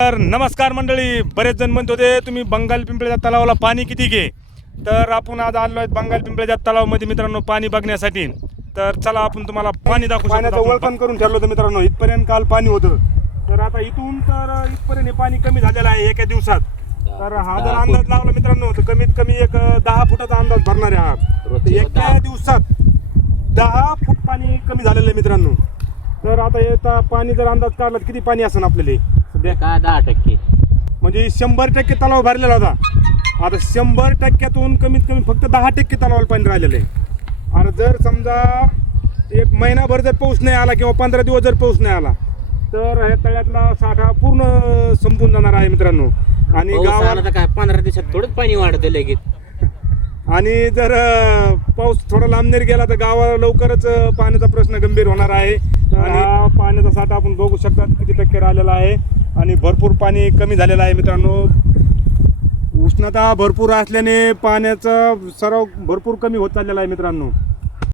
तर नमस्कार मंडळी, बरेच जण म्हणत होते तुम्ही बंगाल पिंपळ्याच्या तलावाला पाणी किती घे. तर आपण आज आलो आहेत बंगाल पिंपळ्याच्या तलावामध्ये मित्रांनो पाणी बघण्यासाठी. तर चला आपण तुम्हाला पाणी दाखवू. पाण्याचं वळण करून ठेवलं होतं मित्रांनो, इथपर्यंत काल पाणी होतं. तर आता इथून तर इथपर्यंत पाणी कमी झालेलं आहे एका दिवसात. तर हा जर अंदाज लावला मित्रांनो तर कमीत कमी एक 10 फुटाचा अंदाज भरणार आहे हा. एका दिवसात 10 फूट पाणी कमी झालेलं आहे मित्रांनो. तर आता येता पाणी जर अंदाज काढला तर किती पाणी असेल आपल्याला सध्या? काय 10%, म्हणजे 100% तलाव भरलेला होता. आता 100%तून कमीत कमी फक्त 10% तलावाला पाणी राहिलेलं आहे. आणि जर समजा एक महिनाभर जर पाऊस नाही आला किंवा 15 दिवस जर पाऊस नाही आला तर ह्या तळ्यातला साठा पूर्ण संपून जाणार आहे मित्रांनो. आणि गावाला काय 15 दिवसात थोडंच पाणी वाढतं लगेच. आणि जर पाऊस थोडा लांबनेर गेला तर गावाला लवकरच पाण्याचा प्रश्न गंभीर होणार आहे. आणि हा पाण्याचा साठा आपण बघू शकता किती टक्के राहिलेला आहे. आणि भरपूर पाणी कमी झालेलं आहे मित्रांनो. उष्णता भरपूर असल्याने पाण्याचा सराव भरपूर कमी होत चाललेला आहे मित्रांनो.